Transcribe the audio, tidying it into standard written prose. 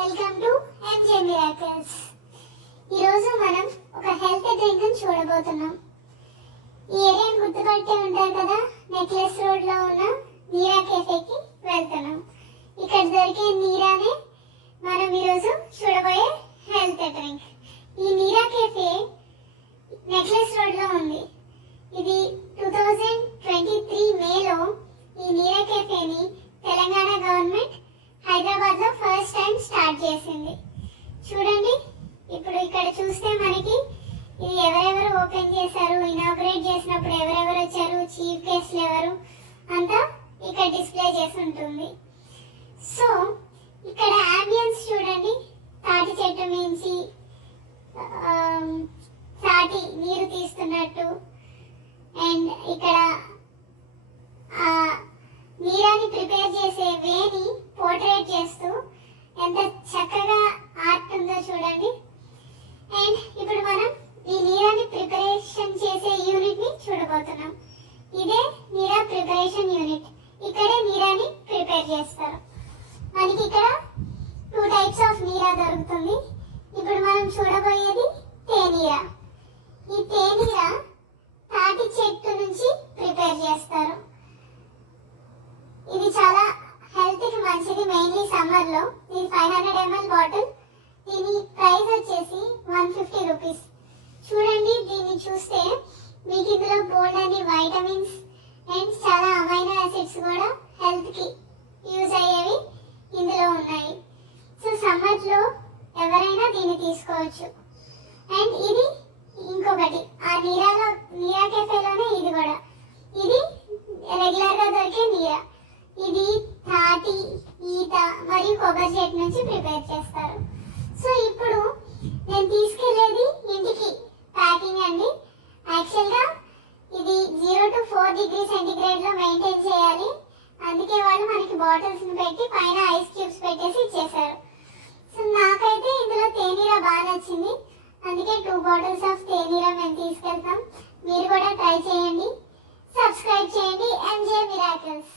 Welcome to M J miracles. ఈరోజు మనం ఒక హెల్త్ డ్రింక్ చూడబోతున్నాం. ఈ ఏరియాని గుర్తుపట్టే ఉంటారు కదా, నెక్లెస్ రోడ్ లో ఉన్న నీరా కేఫేకి వెళ్తున్నాం. ఇక్కడ దొరికే నీరానే మనం ఈరోజు చూడబోయే హెల్త్ డ్రింక్. ఈ నీరా కేఫే నెక్లెస్ రోడ్ లో ఉంది. ఇది 2023 మేలో ఈ నీరా కేఫేని తెలంగాణ గవర్నమెంట్ హైదరాబాద్ లో ఫస్ట్ టైం స్టార్ట్ చేసింది. చూడండి, ఇప్పుడు ఇక్కడ చూస్తే మనకి ఇది ఎవరెవరు ఓపెన్ చేశారు, ఇనాగ్రేట్ చేసినప్పుడు ఎవరెవరు వచ్చారు, చీఫ్ గెస్ట్లు ఎవరు అంతా ఇక్కడ డిస్ప్లే చేసి ఉంటుంది. సో ఇక్కడ అంబియన్స్ చూడండి, తాటి చెట్టు మించి తాటి నీరు తీస్తున్నట్టు, అండ్ ఇక్కడ నీరాని ప్రిపేర్ చేసే వేని పోర్ట్రేట్ చేస్తూ ఎంత చక్కగా ఆర్ట్ ఉందో చూడండి. అండ్ ఇప్పుడు మనం ఈ నీరాని ప్రిపరేషన్ చేసే యూనిట్ ని చూడబోతున్నాం. ఇదే నీరా ప్రిపరేషన్ యూనిట్. ఇక్కడే నీరాని ప్రిపేర్ చేస్తారు. మనకి ఇక్కడ 2 టైప్స్ ఆఫ్ నీరా దొరుకుతుంది. ఇప్పుడు మనం చూడబోయేది తేనీరా. ఈ తేనీరా తాటి చెట్టు నుంచి ప్రిపేర్ చేస్తారు. ఇది చాలా హెల్త్ కి మంచిది, మెయిన్లీ సమ్మర్ లో. ఇది 500 ml బాటిల్. దీని ప్రైస్ వచ్చేసి 150 రూపీస్. చూడండి, దీన్ని చూస్తే మీకు ఇందులో బోల్డ్ అని వైటమిన్స్ అండ్ చాలా అమైనో యాసిడ్స్ కూడా హెల్త్ కి యూజ్ అయ్యేవి ఇందులో ఉన్నాయి. సో సమ్మర్ లో ఎవరైనా దీన్ని తీసుకోవచ్చు. అండ్ ఇది ఇంకొకటి, ఆ నీరా కెఫేలోనే ఇది కూడా. ఇది రెగ్యులర్ గా దొరికే నీరా. ఇది తాటి, ఈత మరియు కొబ్బరి చెట్టు నుంచి ప్రిపేర్ చేస్తారు. సో ఇప్పుడు నేను తీసుకెళ్లేది ఇంటికి ప్యాకింగ్ అండి. యాక్చువల్ గా ఇది 0 to 4 డిగ్రీ సెంటిగ్రేడ్ లో మెయింటైన్ చేయాలి. అందుకే వాళ్ళు మనకి బాటిల్స్ ని పెట్టి పైన ఐస్ క్యూబ్స్ పెట్టేసి ఇచ్చేసారు. సో నాకైతే ఇందులో తేనీరా బాగా నచ్చింది. అందుకే 2 బాటిల్స్ ఆఫ్ తేనీరా మేము తీసుకెళ్తాం. మీరు కూడా ట్రై చేయండి, సబ్స్క్రైబ్ చేయండి ఎంజే మిరాకిల్స్.